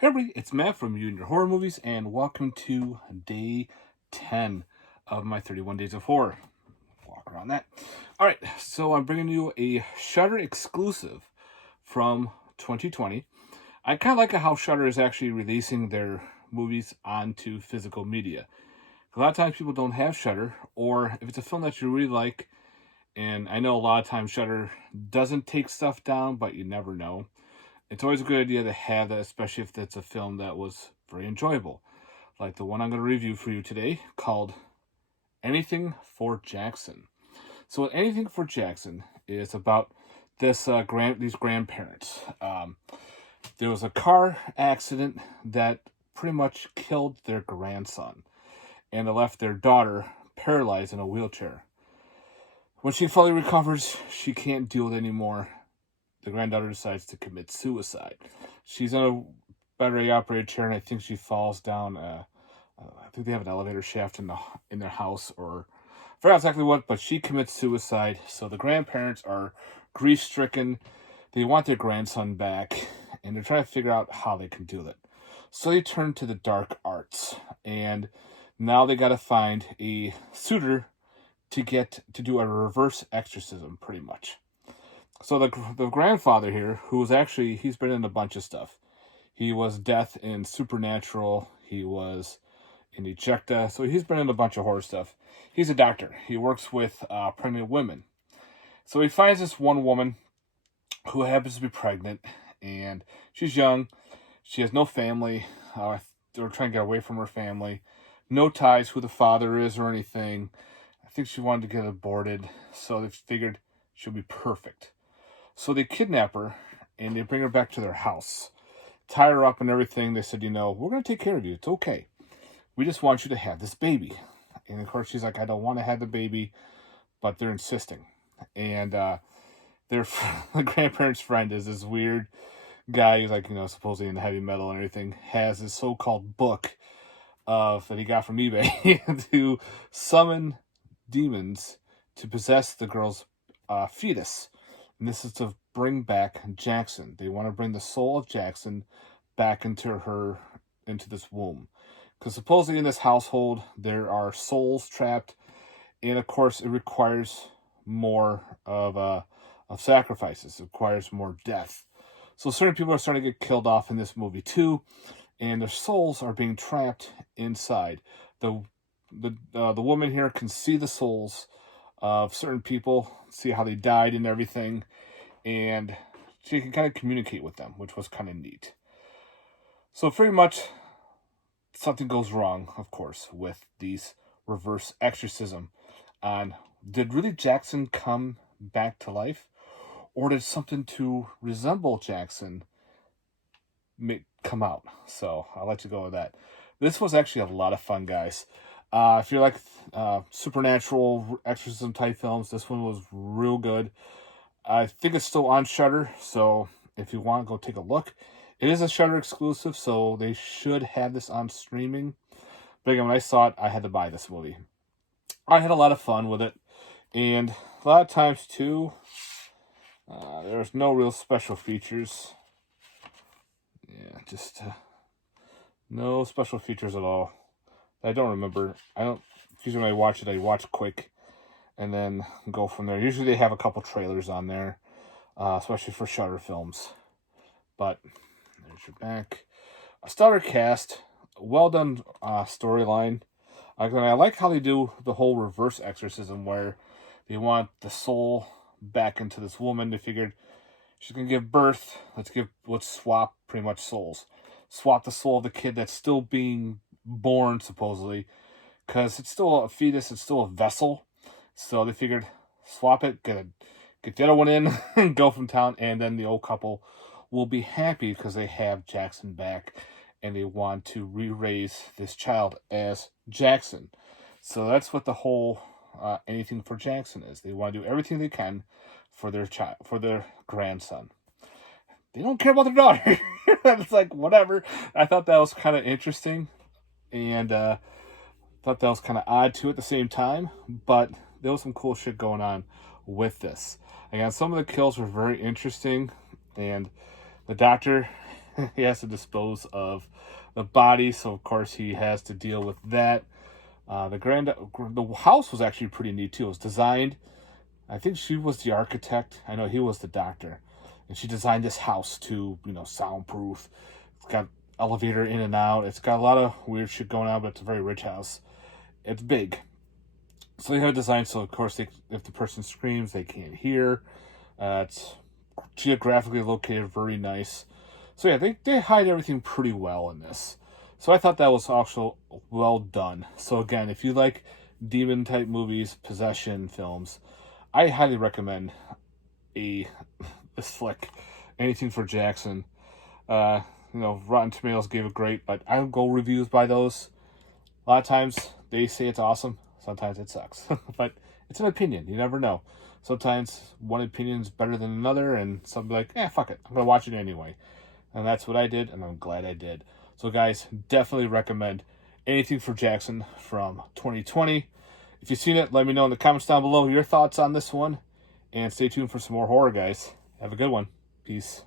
Hey everybody, it's Matt from You and Your Horror Movies, and welcome to day 10 of my 31 Days of Horror. Walk around that. Alright, so I'm bringing you a Shudder exclusive from 2020. I kind of like how Shudder is actually releasing their movies onto physical media. A lot of times people don't have Shudder, or if it's a film that you really like, and I know a lot of times Shudder doesn't take stuff down, but you never know. It's always a good idea to have that, especially if it's a film that was very enjoyable. Like the one I'm going to review for you today called Anything for Jackson. So Anything for Jackson is about these grandparents. There was a car accident that pretty much killed their grandson and it left their daughter paralyzed in a wheelchair. When she fully recovers, she can't deal with it anymore. The granddaughter decides to commit suicide. She's in a battery operated chair, and I think she falls down. I think they have an elevator shaft in their house, or I forgot exactly what. But she commits suicide. So the grandparents are grief stricken. They want their grandson back, and they're trying to figure out how they can do it. So they turn to the dark arts, and now they got to find a suitor to get to do a reverse exorcism, pretty much. So the grandfather here, he's been in a bunch of stuff. He was Death in Supernatural. He was in Ejecta. So he's been in a bunch of horror stuff. He's a doctor. He works with pregnant women. So he finds this one woman who happens to be pregnant, and she's young. She has no family. They're trying to get away from her family. No ties who the father is or anything. I think she wanted to get aborted, so they figured she'll be perfect. So they kidnap her, and they bring her back to their house. Tie her up and everything. They said, we're going to take care of you. It's okay. We just want you to have this baby. And, of course, she's like, I don't want to have the baby, but they're insisting. And the grandparents' friend is this weird guy who's, like, supposedly in heavy metal and everything, has this so-called book that he got from eBay to summon demons to possess the girl's fetus. And this is to bring back Jackson. They want to bring the soul of Jackson back into this womb. Because supposedly in this household, there are souls trapped. And of course, it requires more of sacrifices. It requires more death. So certain people are starting to get killed off in this movie too. And their souls are being trapped inside. The woman here can see the souls of certain people, see how they died and everything, and she can kind of communicate with them, which was kind of neat. So pretty much something goes wrong, of course, with these reverse exorcism on did really Jackson come back to life, or did something to resemble Jackson come out? So I'll let you go with that. This was actually a lot of fun, guys. If you like supernatural exorcism type films, this one was real good. I think it's still on Shudder, so if you want, go take a look. It is a Shudder exclusive, so they should have this on streaming. But again, when I saw it, I had to buy this movie. I had a lot of fun with it, and a lot of times too, there's no real special features. Yeah, just no special features at all. I don't remember. Usually when I watch it, I watch quick and then go from there. Usually they have a couple trailers on there, especially for Shudder films. But there's your back. A stellar cast, well done storyline. I like how they do the whole reverse exorcism where they want the soul back into this woman. They figured she's gonna give birth. Let's swap pretty much souls. Swap the soul of the kid that's still being born, supposedly, because it's still a fetus, it's still a vessel. So they figured swap it, get the other one in, and go from town, and then the old couple will be happy because they have Jackson back, and they want to re-raise this child as Jackson. So that's what the whole Anything for Jackson is. They want to do everything they can for their grandson. They don't care about their daughter. It's like, whatever. I thought that was kind of interesting. And thought that was kind of odd too at the same time, but there was some cool shit going on with this. Again, some of the kills were very interesting, and the doctor he has to dispose of the body, so of course he has to deal with that. The house was actually pretty neat too. It was designed. I think she was the architect. I know he was the doctor, and she designed this house to, soundproof. It's got elevator in and out. It's got a lot of weird shit going on, but it's a very rich house. It's big, so they have it designed so, of course, if the person screams, they can't hear. It's geographically located, very nice. So yeah, they hide everything pretty well in this. So I thought that was also well done. So again, if you like demon type movies, possession films, I highly recommend this flick. Anything for Jackson. Rotten Tomatoes gave it great, but I don't go reviews by those. A lot of times they say it's awesome. Sometimes it sucks. But it's an opinion. You never know. Sometimes one opinion is better than another, and some be like, fuck it. I'm going to watch it anyway. And that's what I did, and I'm glad I did. So guys, definitely recommend Anything for Jackson from 2020. If you've seen it, let me know in the comments down below your thoughts on this one. And stay tuned for some more horror, guys. Have a good one. Peace.